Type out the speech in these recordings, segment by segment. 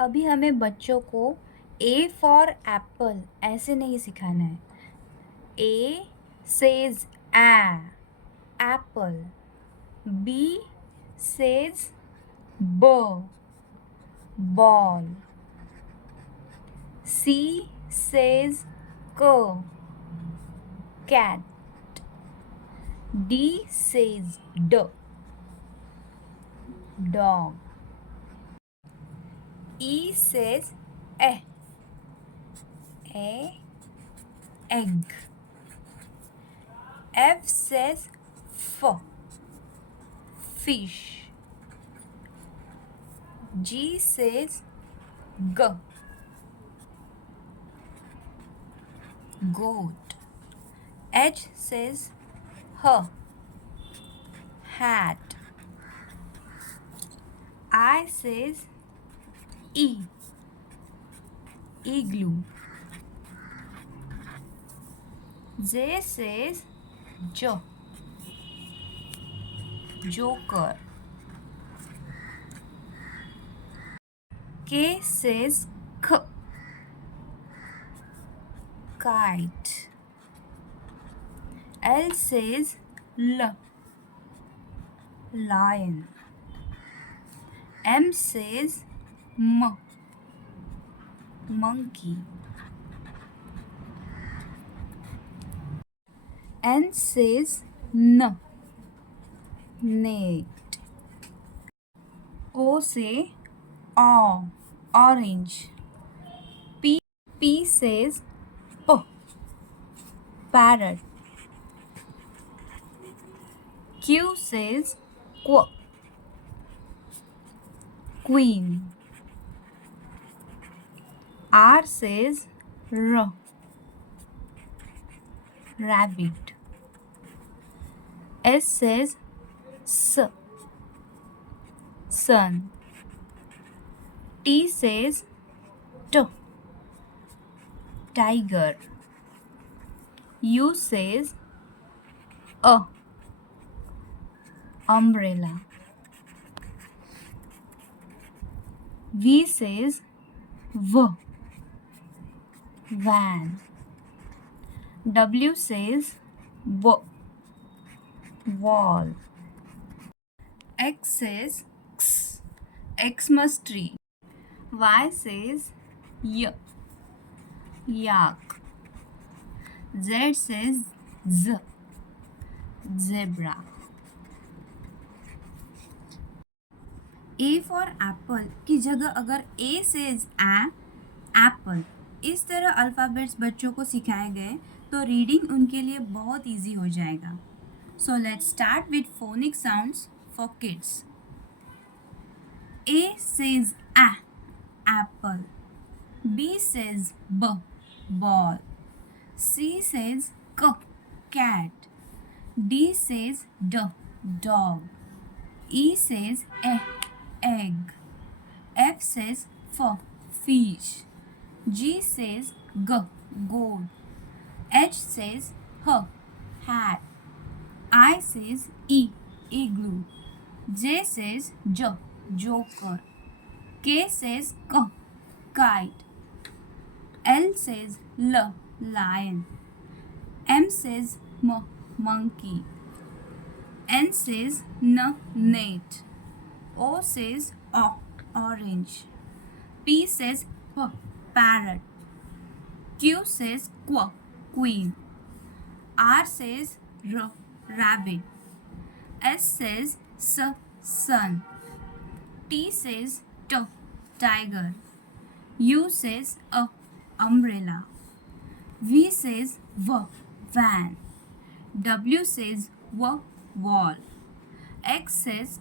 अभी हमें बच्चों को ए फॉर एप्पल ऐसे नहीं सिखाना है. A says apple. B says ball. C says cat. D says dog. E says egg. F says fish. G says goat. H says hat. I says igloo. J says joker. K says kite. L says lion. M says monkey. N says net. O say orange. P says parrot. Q says queen. R says rabbit. S says sun. T says tiger. U says umbrella. V says van. W says wall. X says Xmas tree. Y says yak. Z says zebra. A for Apple की जगह अगर ए says Apple इस तरह alphabets बच्चों को सिखाए गए तो रीडिंग उनके लिए बहुत इजी हो जाएगा. So let's start with phonic sounds for kids. A says apple. B says ball. C says cat. D says dog. E says egg. F says fish. G says goat. H says hat. I says igloo. J says joker. K says kite. L says lion. M says monkey. N says net. O says orange. P says parrot. Q says queen. R says rabbit. S says sun. T says tiger. U says umbrella. V says van. W says wall. X says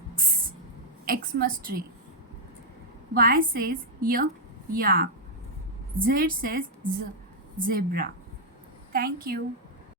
Xmas tree. Y says yak. Z says zebra. Thank you.